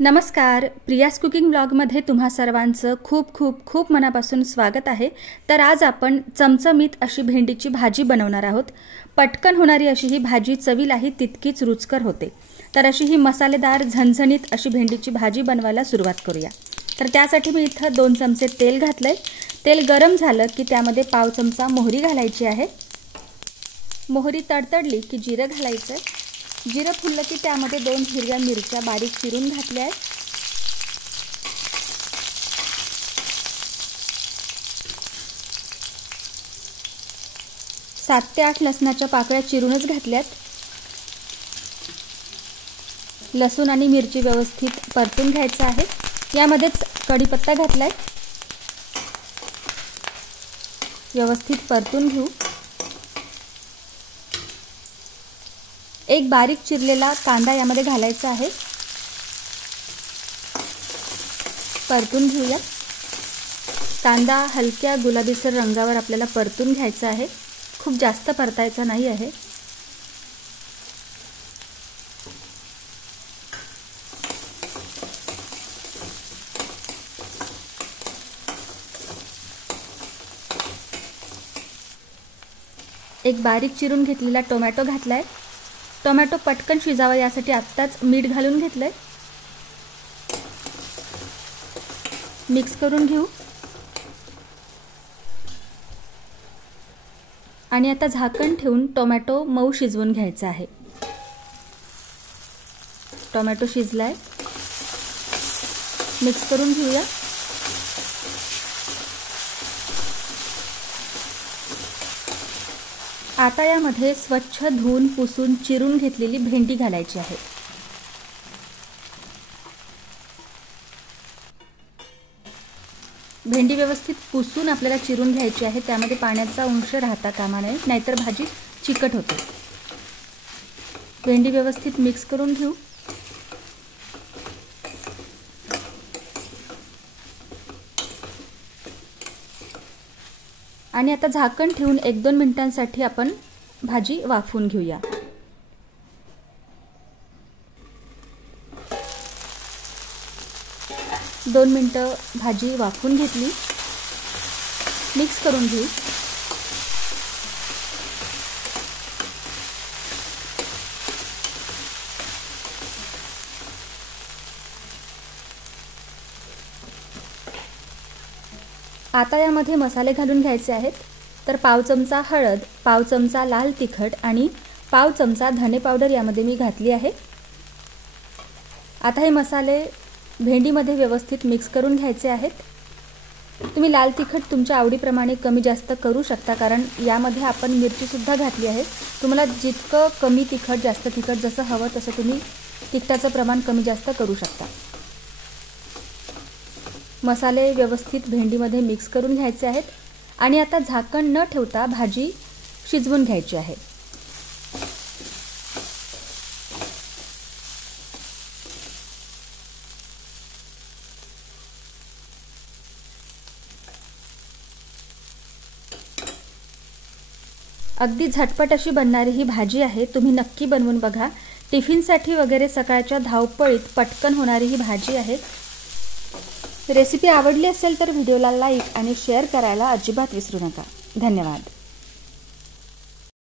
नमस्कार, प्रियास कुकिंग ब्लॉगमध्ये तुम्हा सर्वांचं खूप खूप खूप मनापासून स्वागत आहे। तर आज आपण चमचमीत अशी भेंडीची भाजी बनवणार आहोत। पटकन होणारी अशी ही भाजी चवीलाही तितकीच रुचकर होते। तर अशी ही मसालेदार झणझणीत अशी भेंडीची भाजी बनवायला सुरुवात करूया। तर त्यासाठी मी इथं 2 चमचे तेल घातले। तेल गरम झालं की त्यामध्ये पाव चमचा मोहरी घालायची आहे। मोहरी तडतडली की जिरं घालायचं। जिरं फुललं की त्यामध्ये 2 हिरव्या मिरच्या बारीक चिरून घातल्या आहेत। 7 ते 8 लसणाच्या पाकळ्या चिरूनच घातल्यात। लसूण आणि मिरची व्यवस्थित परतून घ्यायचं आहे। यामध्येच कढीपत्ता घातलाय। व्यवस्थित परतून घेऊ। एक बारीक चिरलेला कांदा यामध्ये घालायचा आहे। परतून घेऊया। कांदा हलक्या गुलाबीसर रंगावर आपल्याला परतून घ्यायचा आहे। खूप जास्त परतायचा नाही आहे। एक बारीक चिरून घेतलेला टोमॅटो घातलाय। टोमॅटो पटकन शिजावा यासाठी आत्ताच मीठ घालून घेतलंय। मिक्स करून घेऊ आणि आता झाकण ठेवून टोमॅटो मऊ शिजवून घ्यायचा आहे। टोमॅटो शिजलाय। मिक्स करून घेऊया। आता यामध्ये स्वच्छ धुवून पुसून चिरून घेतलेली भेंडी घालायची आहे। भेंडी व्यवस्थित पुसून आपल्याला चिरून घ्यायची आहे। त्यामध्ये पाण्याचा अंश राहता कामा नये, नाहीतर भाजी चिकट होते। भेंडी व्यवस्थित मिक्स करून घेऊ। आणि आता झाकण ठेवून 1-2 मिनिटांसाठी आपण भाजी वाफवून घेऊया। दोन मिनिटं भाजी वाफवून घेतली। मिक्स करून घेऊ। आता यामध्ये मसाले घालून घ्यायचे आहेत। तर पाव चमचा हळद, पाव चमचा लाल तिखट आणि पाव चमचा धने पावडर यामध्ये मी घातली आहे। आता हे मसाले भेंडीमध्ये व्यवस्थित मिक्स करून घ्यायचे आहेत। तुम्ही लाल तिखट तुमच्या आवडीप्रमाणे कमी जास्त करू शकता, कारण यामध्ये आपण मिरची सुद्धा घातली आहे। तुम्हाला जितकं कमी तिखट जास्त तिखट जसं हवं तसं तुम्ही तिखटाचं प्रमाण कमी जास्त करू शकता। मसाले व्यवस्थित भेंडीमध्ये मिक्स करून घ्यायचे आहेत आणि आता झाकण न ठेवता भाजी शिजवून घ्यायची आहे। अगदी झटपट अशी बनणारी ही भाजी आहे। तुम्ही नक्की बनवून बघा। टिफिनसाठी वगैरे सकाळच्या धावपळीत पटकन होणारी ही भाजी आहे। रेसिपी आवडली असेल तर व्हिडिओला लाईक आणि शेअर करायला अजिबात विसरू नका। धन्यवाद।